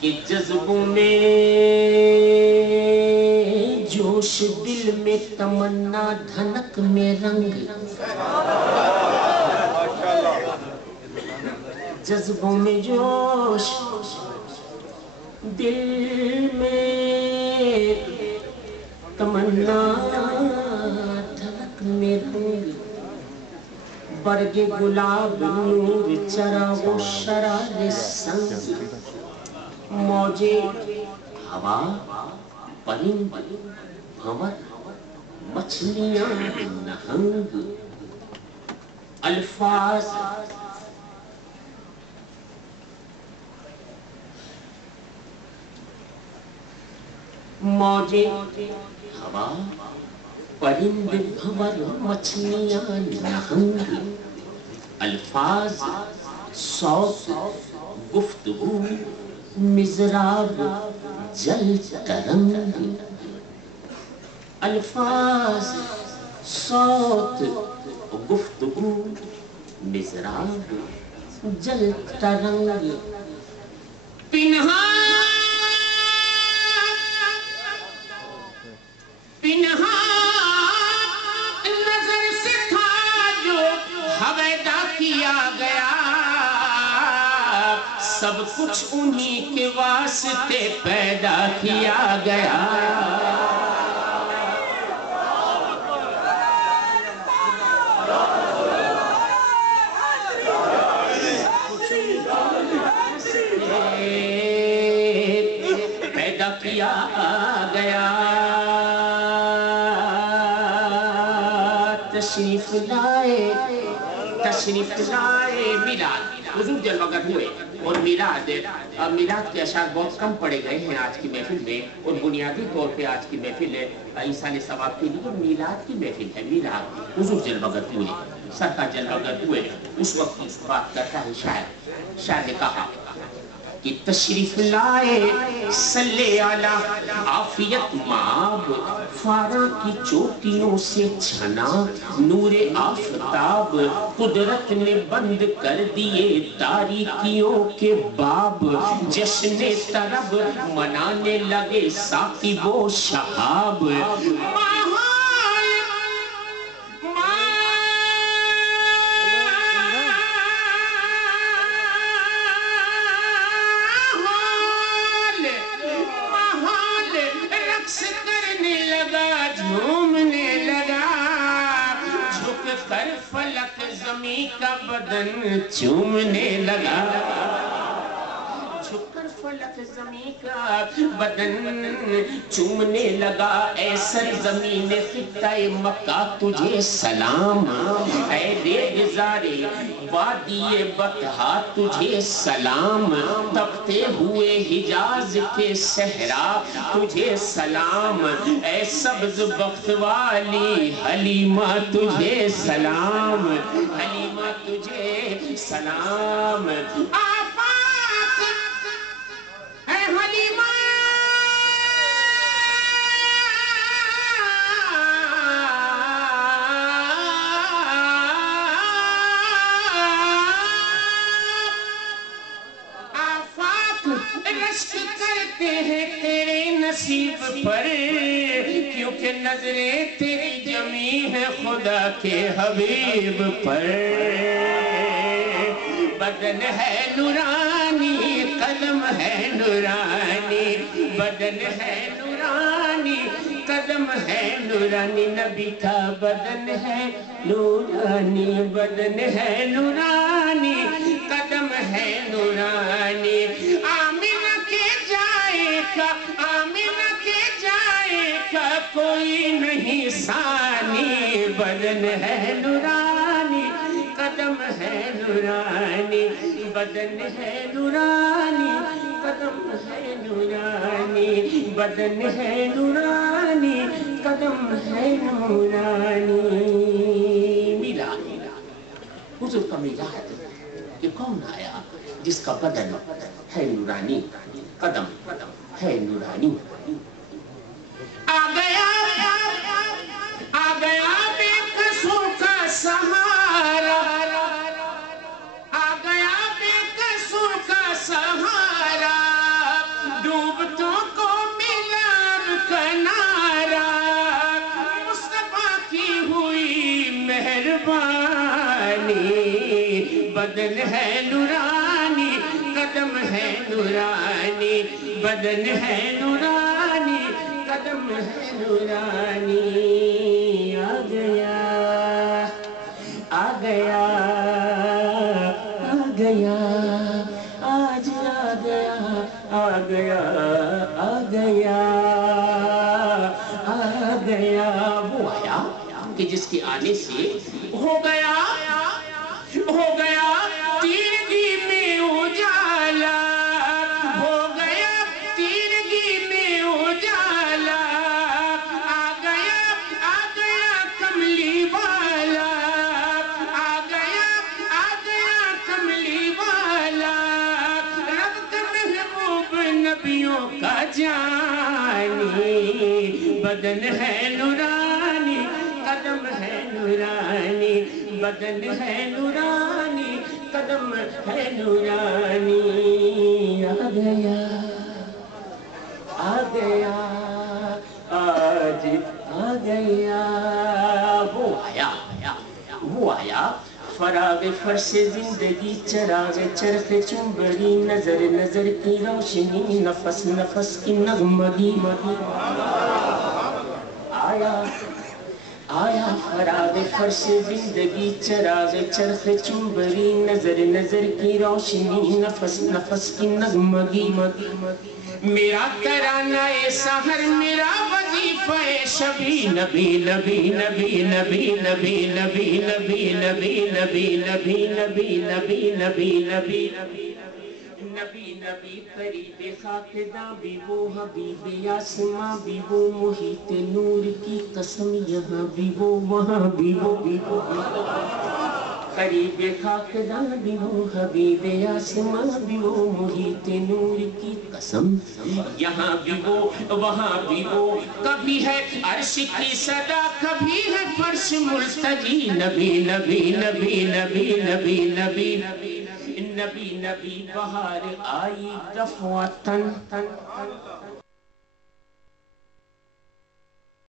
کہ جذبوں میں جوش، دل میں تمنا، دھنک میں رنگ. جذبوں میں جوش، دل میں تمنا، دھنک میں رنگ. برگ گلاب نور چراغ و شرار سنگ. موجے ہوا، پرند بھنور، مچھلیاں نہنگ. الفاظ موجے ہوا، پرند بھنور، مچھلیاں نہنگ. الفاظ صوت گفتگو، مضراب جل ترنگ. الفاظ صوت گفتگو، مضراب جل ترنگ. پنہا نظر سے تھا جو ہویدا کیا گیا، سب کچھ انہی کے واسطے پیدا کیا گیا. پیدا کیا گیا. تشریف لائے میلاد. حضور جلوہ گر ہوئے اور میلاد کے اشعار بہت کم پڑے گئے ہیں آج کی محفل میں، اور بنیادی طور پہ آج کی محفل ہے ایصال ثواب کے لیے میلاد کی محفل ہے. میلاد حضور جلوہ گر ہوئے، سرکار جلوہ گر ہوئے. اس وقت کی بات کرتا ہے شاعر نے کہا کہ تشریف لائے صلی علی عافیت مآب، فارا کی چوٹیوں سے چھنا نور آفتاب. قدرت نے بند کر دیے تاریکیوں کے باب، جشن طرب منانے لگے ثاقب و شہاب. فلک زمین کا بدن چومنے لگا. جھک کر فلک زمین کا بدن چومنے لگا. اے سرزمین خطہ مکہ تجھے سلام، اے ریگزار وادی بطحا تجھے سلام. تپتے ہوئے حجاز کے صحرا تجھے سلام. اے سبز بخت والی حلیمہ تجھے سلام، حلیمہ تجھے سلام. آفات اے حلیمہ رشک کرتے ہیں تیرے نصیب پر، کیونکہ نظریں تیری جمی ہے خدا کے حبیب پر. بدن ہے نورانی، قدم ہے نورانی، بدن ہے نورانی، قدم ہے نورانی. نبی کا بدن ہے نورانی، بدن ہے نورانی، قدم ہے نورانی. آمینہ کے جائے کا، آمینہ کے جائے کا کوئی نہیں ثانی. بدن ہے نورانی، قدم ہے نورانی، بدن ہے نورانی، قدم ہے نورانی، بدن ہے نورانی، قدم ہے نورانی. میلاد حضور کا میلاد کہ کون آیا جس کا بدن ہے نورانی، قدم ہے نورانی. آ گیا بے قصور کا سہارا، آ گیا بے قصور کا سہارا. پانی، بدن ہے نورانی، قدم ہے نورانی، بدن ہے نورانی، قدم ہے نورانی۔ آ گیا آ گیا آ گیا، آج آ گیا آ گیا آ گیا آ گیا۔ وہ آیا کہ جس کے آنے سے ہو گیا تیرگی میں اجالا، ہو گیا تیرگی میں اجالا، آ گیا کملی والا، آ گیا کملی والا، رب کا محبوب نبیوں کا جانی، بدن ہے نورانی، قدم ہے نورانی، بدن ہے نورانی، قدم ہے نورانی۔ آ گیا آ گیا آج آ گیا، وہ آیا فراغ فرش زندگی، چراغ چرخ چنبری، نظر نظر کی روشنی، نفس نفس کی نغمگی، آیا فراغ فرش زندگی، چراغ چرخ چنبری، نظر نظر کی روشنی، نفس نفس کی نغمگی، میرا ترانہ سحر، میرا وظیفہ شبی، نبی نبی نبی نبی نبی نبی نبی نبی نبی نبی نبی نبی نبی نبی نبی نبی، قریب خاکداں بھی وہ، حبیب آسماں بھی وہ، محیط نور کی قسم یہاں بھی وہ، وہاں بھی وہ، قریب خاکداں بھی وہ، حبیب آسماں بھی وہ، محیط نور کی قسم یہاں بھی وہ، وہاں بھی وہ، کبھی ہے عرش کی صدا، کبھی ہے فرش ملتجی، نبی نبی نبی نبی نبی نبی نبی نبی، بہار آئی دفعتن،